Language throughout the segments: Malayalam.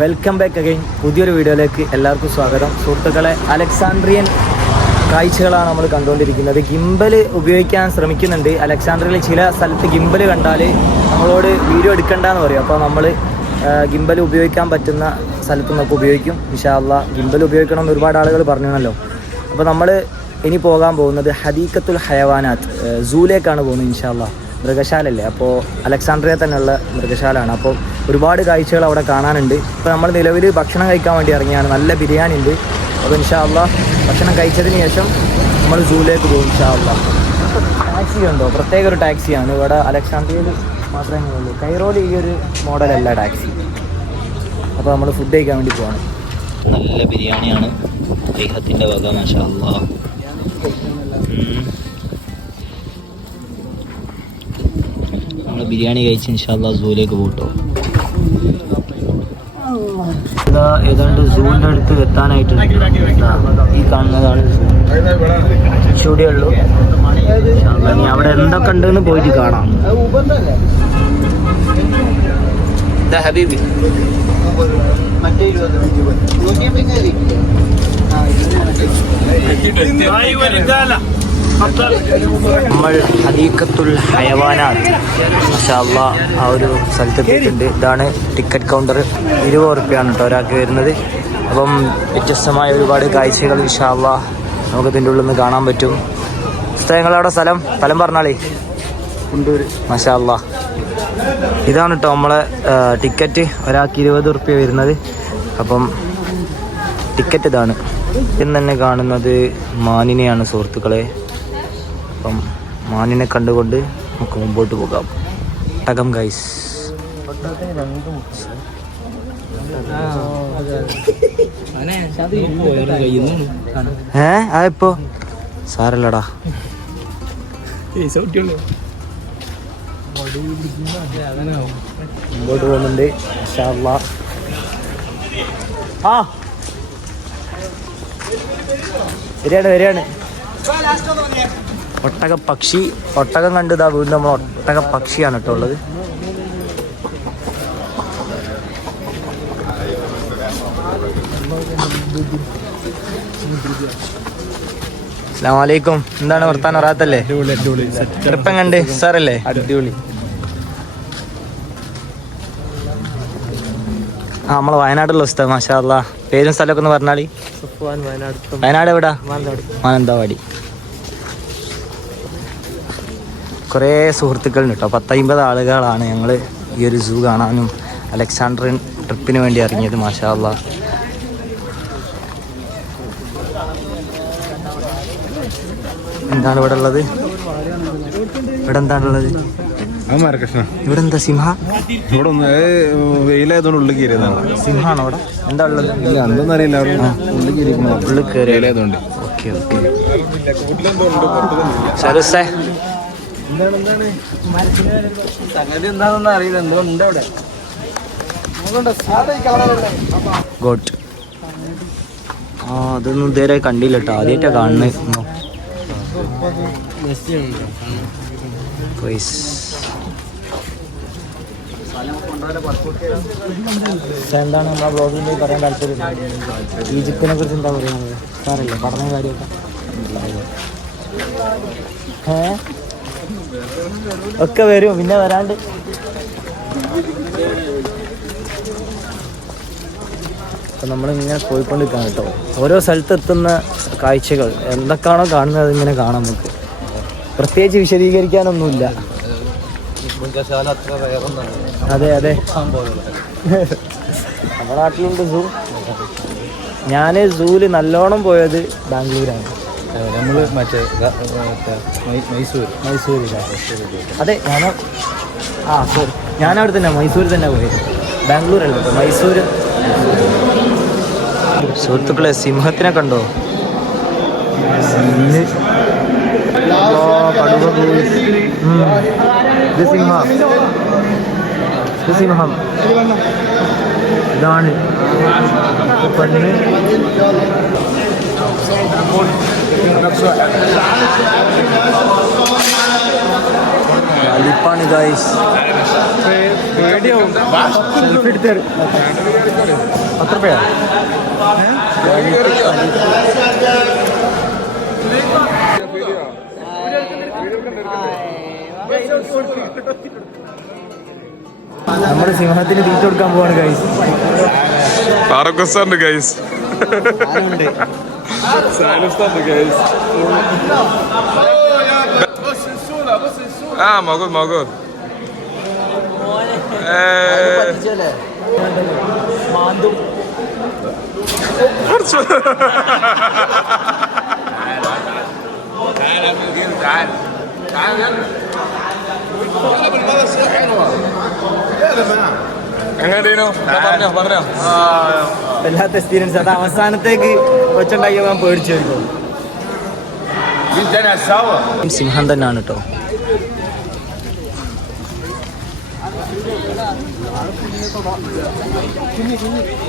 Welcome back again. പുതിയൊരു വീഡിയോയിലേക്ക് എല്ലാവർക്കും സ്വാഗതം. സുഹൃത്തുക്കളെ, അലക്സാൻഡ്രിയൻ കാഴ്ചകളാണ് നമ്മൾ കണ്ടുകൊണ്ടിരിക്കുന്നത്. ഗിംബൽ ഉപയോഗിക്കാൻ ശ്രമിക്കുന്നുണ്ട്. അലക്സാൻഡ്രിയയിൽ ചില സ്ഥലത്ത് ഗിംബൽ കണ്ടാൽ നമ്മളോട് വീഡിയോ എടുക്കണ്ടെന്ന് പറയും. അപ്പോൾ നമ്മൾ ഗിംബൽ ഉപയോഗിക്കാൻ പറ്റുന്ന സ്ഥലത്ത് നമുക്ക് ഉപയോഗിക്കും. ഇൻഷാ അല്ലാഹ് ഗിംബൽ ഉപയോഗിക്കണം എന്ന് ഒരുപാട് ആളുകൾ പറഞ്ഞല്ലോ. അപ്പോൾ നമ്മൾ ഇനി പോകാൻ പോകുന്നത് ഹദീഖത്തുൽ ഹയവാനാത്ത് സൂലേക്കാണ് പോകുന്നത്. ഇൻഷാ അല്ലാഹ് മൃഗശാലല്ലേ, അപ്പോൾ അലക്സാൻഡ്രിയ തന്നെയുള്ള മൃഗശാലയാണ്. അപ്പോൾ ഒരുപാട് കാഴ്ചകൾ അവിടെ കാണാനുണ്ട്. ഇപ്പോൾ നമ്മൾ നിലവിൽ ഭക്ഷണം കഴിക്കാൻ വേണ്ടി ഇറങ്ങിയാണ്. നല്ല ബിരിയാണി ഉണ്ട്. അപ്പോൾ ഇൻഷാ അല്ലാഹ് ഭക്ഷണം കഴിച്ചതിന് ശേഷം നമ്മൾ സൂലേക്ക് പോകും ഇൻഷാ അല്ലാഹ്. ടാക്സി ഉണ്ടോ? പ്രത്യേക ഒരു ടാക്സിയാണ് ഇവിടെ അലക്സാൻഡ്രിയയിൽ മാത്രമേ ഉള്ളൂ. കൈറോയിൽ ഈ ഒരു മോഡലല്ല ടാക്സി. അപ്പോൾ നമ്മൾ ഫുഡ് കഴിക്കാൻ വേണ്ടി പോവാണ്. നല്ല ബിരിയാണിയാണ് അദ്ദേഹത്തിൻ്റെ വക. മാഷാ അല്ലാഹ്. നമ്മൾ ബിരിയാണി കഴിച്ച് ഇൻഷാ അല്ലാഹ് സൂലേക്ക് പോട്ടോ. ഇതാ ഏതാണ്ട് സൂവിൻ്റെ അടുത്ത് എത്താനായിട്ടുണ്ട്. ഈ കാണുന്നതാണ് സൂ. ചൂടിയേ ഉള്ളൂ. ഇനി അവിടെ എന്തൊക്കെ ഉണ്ടെന്ന് പോയിട്ട് കാണാം. ഹബീബി നമ്മൾ ഹദീഖത്തുൽ ഹയവാനാത്ത് മാഷാ അല്ലാഹ് ആ ഒരു സ്ഥലത്തെത്തിയിട്ടുണ്ട്. ഇതാണ് ടിക്കറ്റ് കൗണ്ടർ. 20 ഉറുപ്പ്യാണ് കേട്ടോ ഒരാൾക്ക് വരുന്നത്. അപ്പം വ്യത്യസ്തമായ ഒരുപാട് കാഴ്ചകൾ ഇൻഷാ അല്ലാഹ് നമുക്ക് ഇതിൻ്റെ ഉള്ളിൽ നിന്ന് കാണാൻ പറ്റും. സ്ഥലങ്ങളവിടെ സ്ഥലം പറഞ്ഞാളേ. മാഷാ അല്ലാഹ് ഇതാണ് കേട്ടോ നമ്മളെ ടിക്കറ്റ്. ഒരാൾക്ക് 20 ഉറുപ്പ്യ വരുന്നത്. അപ്പം ടിക്കറ്റ് ഇതാണ്. ഇന്ന് തന്നെ കാണുന്നത് മാനിനെയാണ് സുഹൃത്തുക്കളെ. അപ്പം മാനിനെ കണ്ടുകൊണ്ട് നമുക്ക് മുമ്പോട്ട് പോകാം. ഒട്ടകം ഗൈസ്. അതിപ്പോ സാരല്ലടാ. മുമ്പോട്ട് പോകുന്നുണ്ട് ഇൻഷാ അല്ലാഹ്. വരികയാണ്. പക്ഷി ഒട്ടകം കണ്ട് ഇതാ വീണ്ടും നമ്മൾ ഒട്ടക പക്ഷിയാണ് കേട്ടോ ഉള്ളത്. അസ്സലാമു അലൈക്കും. എന്താണ് വർത്താനം? റാത്തല്ലേ? ട്രിപ്പ് എങ്ങണ്ട് സാറല്ലേ? അടിപൊളി. നമ്മളെ വയനാടുള്ള ഉസ്താദ് മാഷാ അല്ലാഹ്. പേരും സ്ഥലമൊക്കെ ഒന്ന് പറഞ്ഞാളി. വയനാട് എവിടാ? മാനന്തവാടി. കുറേ സുഹൃത്തുക്കളുണ്ട് കേട്ടോ. 10-50 ആളുകളാണ് ഞങ്ങൾ ഈ ഒരു സൂ കാണാനും അലക്സാൻഡ്രിയൻ ട്രിപ്പിന് വേണ്ടി ഇറങ്ങിയത്. മാഷാ അല്ലാഹ്. എന്താണ് ഇവിടെ ഉള്ളത്? ഇവിടെ എന്താണുള്ളത്? ഇവിടെ എന്താ? സിംഹ? ഇവിടെ വെയിലായതുകൊണ്ട് ഉള്ളിൽ കയറിയതാണ്. സിംഹാണോ ഇവിടെ? എന്താ ഉള്ളത്? എന്തൊന്നും അറിയില്ല. ഉള്ളിൽ കയറിയതുകൊണ്ട്. ഓക്കെ. സരസേ എന്താണെന്ന് അറിയില്ല. എന്തുകൊണ്ട് അവിടെ ഗോട്ട്. അതൊന്നും ഇതുവരെ കണ്ടില്ല കേട്ടോ. ആദ്യമായിട്ടാണ് കാണുന്നത്. എന്താണ് നമ്മളെ ബ്ലോഗിൽ പറയാൻ താല്പര്യം? ഈജിപ്തിനെ കുറിച്ച് എന്താ പറയുന്നത്? സാറല്ലേ പഠന കാര്യമൊക്കെ ഒക്കെ വരും. പിന്നെ വരാണ്ട് അപ്പം നമ്മളിങ്ങനെ പോയിക്കൊണ്ടിരിക്കുകയാണ് കേട്ടോ. ഓരോ സ്ഥലത്തെത്തുന്ന കാഴ്ചകൾ എന്തൊക്കെയാണോ കാണുന്നത് അതിങ്ങനെ കാണാം നമുക്ക്. പ്രത്യേകിച്ച് വിശദീകരിക്കാനൊന്നുമില്ല. അതെ നമ്മുടെ നാട്ടിലുണ്ട് സൂ. ഞാൻ സൂവിൽ നല്ലോണം പോയത് ബാംഗ്ലൂരാണ്. നമ്മൾ മൈസൂരിലാണ്. അതെ സോറി, ഞാനവിടെ തന്നെ മൈസൂരിൽ തന്നെ പോയത്. ബാംഗ്ലൂരല്ല കേട്ടോ, മൈസൂർ. സുഹൃത്തുക്കളെ, സിംഹത്തിനെ കണ്ടോ? ഇത് സിംഹം. ഇതാണ് പന്നി. വലിപ്പാണ് ഗൈസ്. സെൽഫി എടുത്തരും. പത്ത് രൂപയാ? നമ്മുടെ സിംഹത്തിന് തീറ്റ കൊടുക്കാൻ പോവാണ് ഗൈസ്. ഗൈസ് മകൻ മാന്തും. വല്ലാത്ത എക്സ്പീരിയൻസ്. അത് അവസാനത്തേക്ക് വെച്ചുണ്ടാക്കിയ ഞാൻ പേടിച്ചായിരിക്കും. സിംഹം തന്നെയാണ് കേട്ടോ.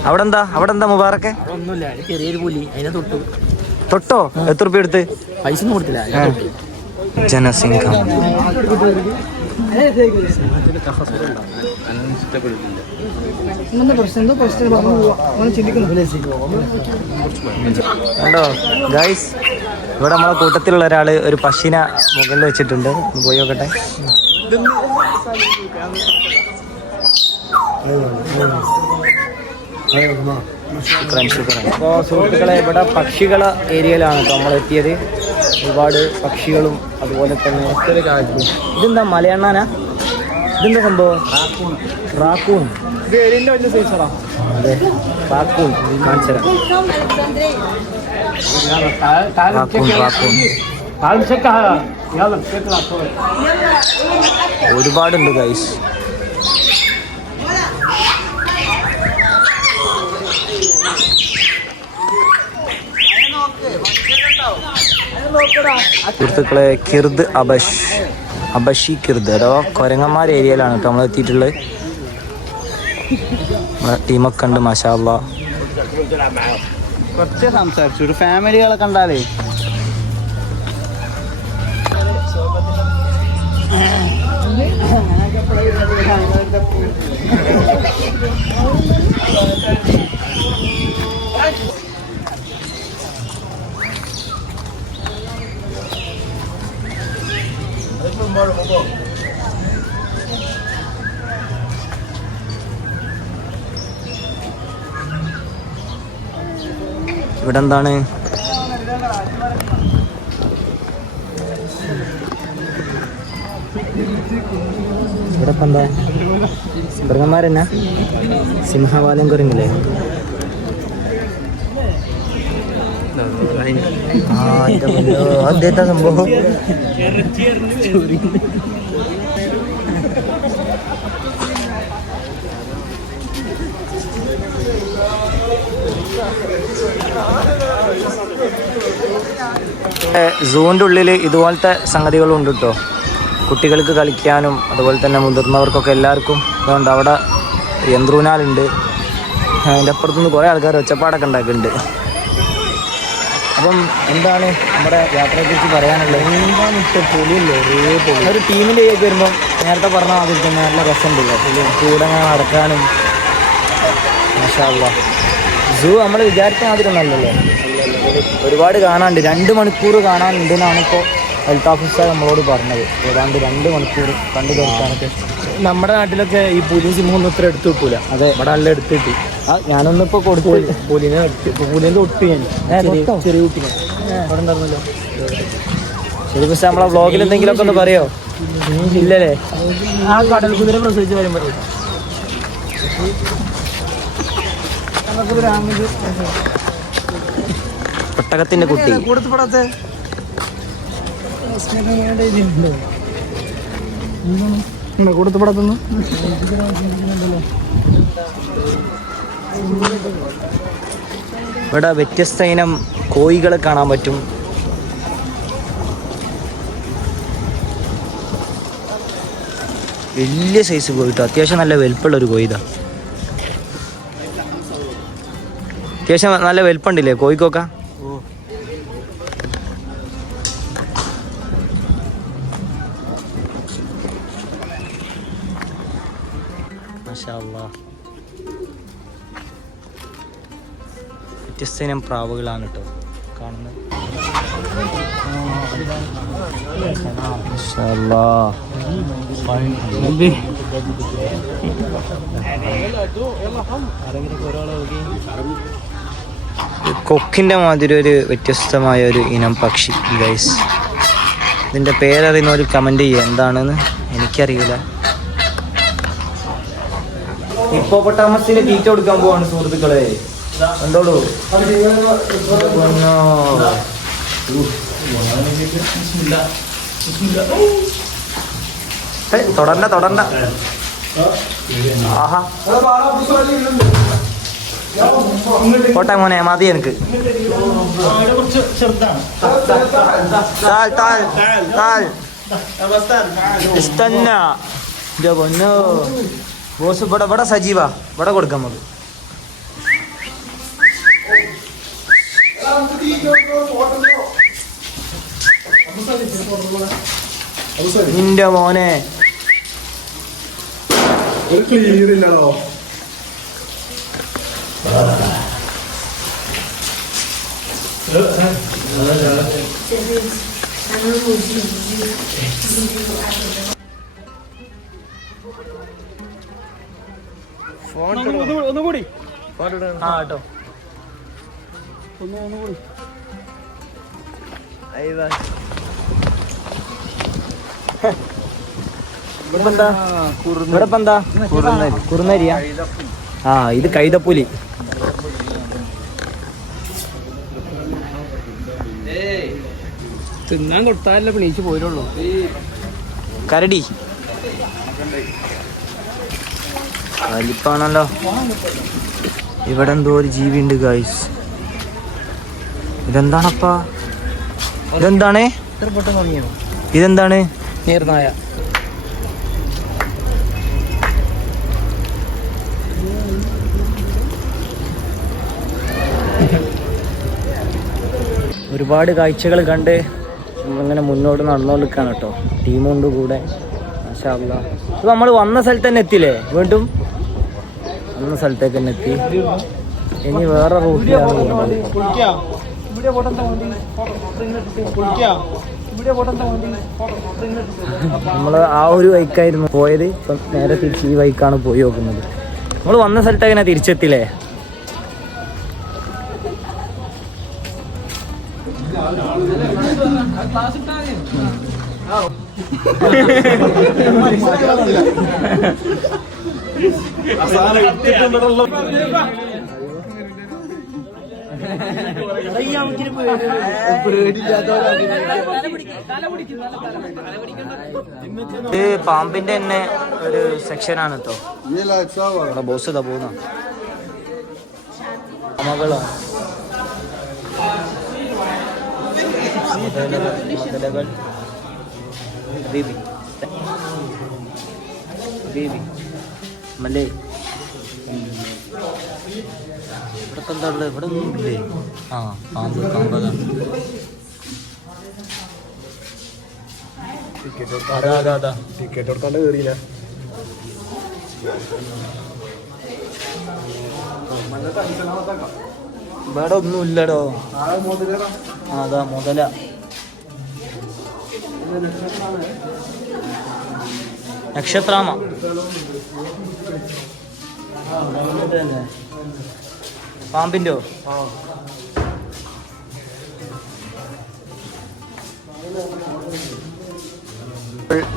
അവിടെ എന്താ മുബാറക്കെ? ഒന്നുമില്ല, ചെറിയൊരു പുലി. അതിനെ തൊട്ടോ? എത്ര രൂപ എടുത്ത്? പൈസ ഒന്നും കൊടുത്തില്ല. ജനസിംഹം. കണ്ടോ ഗൈസ്, ഇവിടെ നമ്മളെ കൂട്ടത്തിലുള്ള ഒരാള് ഒരു പശുവിനെ മുകളിൽ വെച്ചിട്ടുണ്ട്. പോയി നോക്കട്ടെ. അപ്പോൾ സുഹൃത്തുക്കളെ, ഇവിടെ പക്ഷികളെ ഏരിയയിലാണ് കേട്ടോ നമ്മൾ എത്തിയത്. ഒരുപാട് പക്ഷികളും അതുപോലെ തന്നെ ഇതെന്താ മലയണ്ണാനാ? ഇതെന്താ സംഭവം? റാക്കൂൺ. ഇത് ഏരിയൻ്റെ വലിയ സൈസാണോ? അതെ, റാക്കൂൺ കാണിച്ചത്. ഒരുപാടുണ്ട് ഗൈസ്. സുഹൃത്തുക്കളെ, കിർദ് അബഷി കിർദ് അഥവാ കൊരങ്ങന്മാർ ഏരിയയിലാണ് കേട്ടോ നമ്മൾ എത്തിയിട്ടുള്ളത്. ടീമൊക്കെ ഉണ്ട്, മാഷാ അല്ലാ. കുറച്ച് സംസാരിച്ചു. ഒരു ഫാമിലികളെ കണ്ടാലേ ഇവിടെ എന്താണ്? ഇവിടെ ഇപ്പം എന്താ? മൃഗന്മാരെന്നാ? സിംഹവാലം കുരങ്ങില്ലേ? അതേതാ സംഭവം? സൂവിൻ്റെ ഉള്ളിൽ ഇതുപോലത്തെ സംഗതികളും ഉണ്ട് കേട്ടോ. കുട്ടികൾക്ക് കളിക്കാനും അതുപോലെ തന്നെ മുതിർന്നവർക്കൊക്കെ എല്ലാവർക്കും. അതുകൊണ്ട് അവിടെ യന്ത്രൂനാലുണ്ട്. അതിൻ്റെ അപ്പുറത്തുനിന്ന് കുറേ ആൾക്കാർ ഒച്ചപ്പാടൊക്കെ ഉണ്ടാക്കുന്നുണ്ട്. അപ്പം എന്താണ് നമ്മുടെ യാത്രയെക്കുറിച്ച് പറയാനുള്ളത്? എന്താണ് ഇഷ്ടം? പൊളിയല്ലേ? ഒരു ടീമിൻ്റെ കയ്യിൽ വരുമ്പം നേരത്തെ പറഞ്ഞാൽ അതിൽ തന്നെ നല്ല രസമുണ്ടല്ലോ. കൂടെ നടക്കാനും. മാഷാ അല്ലാഹ്. സൂ നമ്മൾ വിചാരിച്ച മാതിരി ഒന്നല്ലല്ലോ. ഒരുപാട് കാണാനുണ്ട്. 2 മണിക്കൂർ കാണാനുണ്ട് എന്നാണ് ഇപ്പോൾ ഹെൽത്ത് ഓഫീസർ നമ്മളോട് പറഞ്ഞത്. ഏതാണ്ട് 2 മണിക്കൂർ കണ്ടു തീർക്കാനൊക്കെ. നമ്മുടെ നാട്ടിലൊക്കെ ഈ പുലിയും സിംഹമൊന്നും ഇത്ര എടുത്ത് കിട്ടൂല. അതെ, ഇവിടെ നല്ല എടുത്ത് കിട്ടി. ഞാനൊന്നിപ്പോൾ കൊടുത്തു പുലിനെ. പുലിൻ്റെ ഒട്ട് ഞാൻ ചെറിയ കുട്ടിനെ അവിടെ ഉണ്ടായിരുന്നല്ലോ. ശരി, പക്ഷേ നമ്മളെ വ്ളോഗിൽ എന്തെങ്കിലുമൊക്കെ ഒന്ന് പറയോ? ഇല്ലല്ലേ? ആ കടൽ കുതിര പ്രസവിച്ച് വരുമ്പോൾ ഒട്ടകത്തിന്റെ കുട്ടി. കൊടുത്തുപടത്തുന്നു. ഇവിടെ വ്യത്യസ്ത ഇനം കോഴികളെ കാണാൻ പറ്റും. വലിയ സൈസ് കോഴിട്ടോ. അത്യാവശ്യം നല്ല വലുപ്പമുള്ളൊരു കോഴിതാ. അത്യാവശ്യം നല്ല വലുപ്പമുണ്ടില്ലേ കോഴിക്കൊക്കെ? മാഷാ അല്ലാ. വ്യത്യസ്ത ഇനം പ്രാവുകളാണ് കേട്ടോ കാണുന്നത്. മാഷാ അല്ലാ. കൊക്കിന്റെ മാതിരി ഒരു വ്യത്യസ്തമായ ഒരു ഇനം പക്ഷി ഗൈസ്. ഇതിന്റെ പേരറിയുന്നവർ കമന്റ് ചെയ്യുക എന്താണെന്ന്. എനിക്കറിയില്ല. ഹിപ്പോപ്പൊട്ടാമസിന് തീറ്റ കൊടുക്കാൻ പോവാണ് സുഹൃത്തുക്കളെ. എന്തോളൂ തൊടണ്ട തൊടണ്ട. ആഹാ പോട്ടെ മോനെ, മതി എനിക്ക്. ബോസ് ഇവിടെ സജീവ ഇവിടെ കൊടുക്കാം നമുക്ക്. നിന്റെ മോനെ ഒന്നുകൂടി ആ കേട്ടോ. ഒന്നുകൂടി ഇവിടെ എന്താ കുറുനരിയാ? ആ ഇത് കൈതപ്പുലി. തിന്നാൻ കൊടുത്താലല്ലേ വിളിച്ച് പോരുള്ളൂ. കരടി വലിപ്പാണല്ലോ. ഇവിടെ എന്തോ ഒരു ജീവി ഉണ്ട് ഗൈസ്. ഇതെന്താണപ്പാ? ഇതെന്താണ്? ഇതെന്താണ്? നീർനായ. ഒരുപാട് കാഴ്ചകൾ കണ്ട് നമ്മളിങ്ങനെ മുന്നോട്ട് നടന്നുകൊണ്ടിരിക്കുകയാണ് കേട്ടോ. ടീമുണ്ട് കൂടെ. മാഷാ അല്ലാ. ഇത് നമ്മൾ വന്ന സ്ഥലത്ത് തന്നെ എത്തിയില്ലേ? വീണ്ടും വന്ന സ്ഥലത്തേക്ക് തന്നെ എത്തി. ഇനി വേറെ റൂട്ടിലാണ് പോകുന്നത്. നമ്മൾ ആ ഒരു ബൈക്കായിരുന്നു പോയത്. ഇപ്പം നേരെ തിരിച്ച് ഈ ബൈക്കാണ് പോയി നോക്കുന്നത്. നമ്മൾ വന്ന സ്ഥലത്ത് അങ്ങനെ തിരിച്ചെത്തില്ലേ? ഇത് പാമ്പിന്റെ തന്നെ ഒരു സെക്ഷനാണ് കേട്ടോ. ബോസ് ഇതാ പോകുന്ന മകളോ മുതലകൾ ബേബി ബേബി മല്ലേ. ഇവിടെ എന്താ ഉള്ളത്? ഇവിടെ ഒന്നും ഇല്ലേ? ആ പാമ്പ് പാമ്പതാണ്. അതാ ടിക്കറ്റ് കൊടുക്കാണ്ട് കയറിയില്ല. ഇവിടെ ഒന്നും ഇല്ലടോ. അതാ മുതല. നക്ഷത്രാമ പാമ്പിൻ്റെയോ?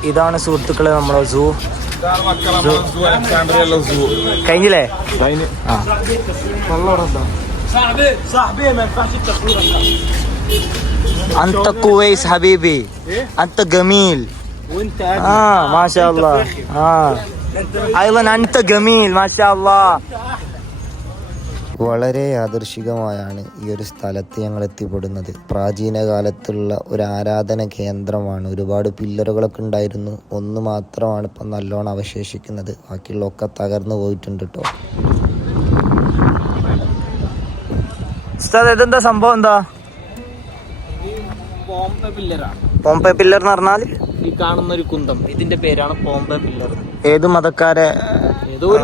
ഇതാണ് സുഹൃത്തുക്കളെ നമ്മളെ സൂ. കഴിഞ്ഞില്ലേ? ആ أنت كويس حبيبي أنت جميل ما شاء الله أيضا أنت جميل ما شاء الله. വളരെ യാദൃശികമായാണ് ഈ ഒരു സ്ഥലത്ത് ഞങ്ങൾ എത്തിപ്പെടുന്നത്. പ്രാചീന കാലത്തുള്ള ഒരു ആരാധന കേന്ദ്രമാണ്. ഒരുപാട് പില്ലറുകളൊക്കെ ഉണ്ടായിരുന്നു. ഒന്ന് മാത്രമാണ് ഇപ്പം നല്ലോണം അവശേഷിക്കുന്നത്. ബാക്കിയുള്ളതൊക്കെ തകർന്നു പോയിട്ടുണ്ട് കേട്ടോ. ഇതെന്താ സംഭവം? എന്താ പോംപെ പില്ലറാ. പോംപെ പില്ലർ എന്ന് പറഞ്ഞാൽ ഈ കാണുന്ന ഒരു കുന്തം, ഇതിന്റെ പേരാണ് പോംപെ പില്ലർ. ഏത് മതക്കാരെ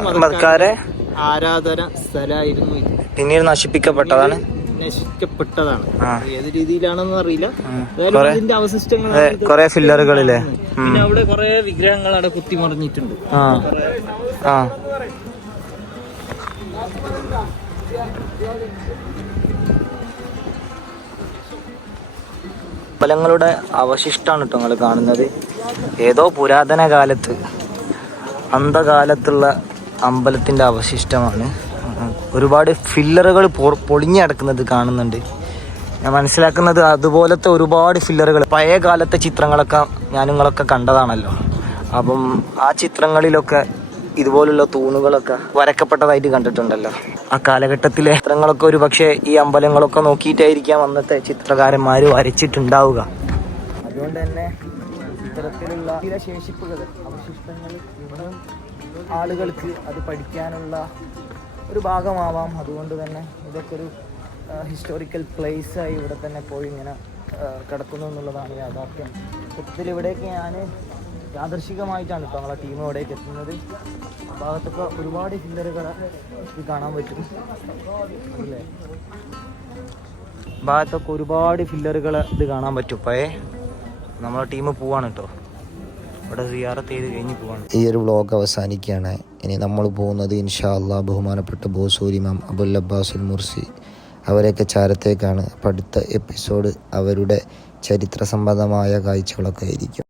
മതക്കാരെ ആരാധന സ്ഥലമായിരുന്നു ഇത്. പിന്നീട് നശിപ്പിക്കപ്പെട്ടതാണ്. നശിക്കപ്പെട്ടതാണ്. ആ. ഏത് രീതിയിലാണെന്ന് അറിയില്ല. കൊറേ- അതിന്റെ അവശിഷ്ടങ്ങൾ കൊറേ ഫില്ലറുകളില്ലേ? പിന്നെ അവിടെ കുറെ വിഗ്രഹങ്ങൾ അവിടെ കുത്തിമറിഞ്ഞിട്ടുണ്ട്. ആ ആ അമ്പലങ്ങളുടെ അവശിഷ്ടമാണ് കേട്ടോ നിങ്ങൾ കാണുന്നത്. ഏതോ പുരാതന കാലത്ത് അന്ധകാലത്തുള്ള അമ്പലത്തിൻ്റെ അവശിഷ്ടമാണ്. ഒരുപാട് ഫില്ലറുകൾ പൊളിഞ്ഞടക്കുന്നത് കാണുന്നുണ്ട്. ഞാൻ മനസ്സിലാക്കുന്നത് അതുപോലത്തെ ഒരുപാട് ഫില്ലറുകൾ പഴയ കാലത്തെ ചിത്രങ്ങളൊക്കെ നിങ്ങളൊക്കെ കണ്ടതാണല്ലോ. അപ്പം ആ ചിത്രങ്ങളിലൊക്കെ ഇതുപോലുള്ള തൂണുകളൊക്കെ വരക്കപ്പെട്ടതായിട്ട് കണ്ടിട്ടുണ്ടല്ലോ. ആ കാലഘട്ടത്തിലെ ചിത്രങ്ങളൊക്കെ ഒരു പക്ഷേ ഈ അമ്പലങ്ങളൊക്കെ നോക്കിയിട്ടായിരിക്കാം അന്നത്തെ ചിത്രകാരന്മാർ വരച്ചിട്ടുണ്ടാവുക. അതുകൊണ്ട് തന്നെ ഇത്തരത്തിലുള്ള ചില ശേഷിപ്പുകൾ അവശിഷ്ടങ്ങൾ ഇവിടെ ആളുകൾക്ക് അത് പഠിക്കാനുള്ള ഒരു ഭാഗമാവാം. അതുകൊണ്ട് തന്നെ ഇതൊക്കെ ഒരു ഹിസ്റ്റോറിക്കൽ പ്ലേസായി ഇവിടെ തന്നെ പോയി ഇങ്ങനെ കിടക്കുന്നു എന്നുള്ളതാണ് യാഥാർത്ഥ്യം. സത്യത്തിൽ ഇവിടേക്ക് ഞാൻ യാദർശികമായിട്ടാണ് ഇപ്പോൾ നമ്മളെ ടീം ഇവിടേക്ക് എത്തുന്നത്. ഭാഗത്തൊക്കെ ഒരുപാട് ഫില്ലറുകൾ ഇത് കാണാൻ പറ്റും അല്ലേ? ഭാഗത്തൊക്കെ ഒരുപാട് ഫില്ലറുകൾ ഇത് കാണാൻ പറ്റും. പഴയ നമ്മളെ ടീം പോവാണ് കേട്ടോ. ഇവിടെ സിയാറത്ത് ചെയ്ത് കഴിഞ്ഞ് പോവാണ്. ഈ ഒരു വ്ളോഗ് അവസാനിക്കുകയാണ്. ഇനി നമ്മൾ പോകുന്നത് ഇൻഷാ അള്ളാഹ് ബഹുമാനപ്പെട്ട ബോസൂർ ഇമാം അബുൽ അബ്ബാസുൽ മുർസി അവരെയൊക്കെ ചാരത്തേക്കാണ്. അപ്പോൾ അടുത്ത എപ്പിസോഡ് അവരുടെ ചരിത്ര സംബന്ധമായ കാഴ്ചകളൊക്കെ ആയിരിക്കും.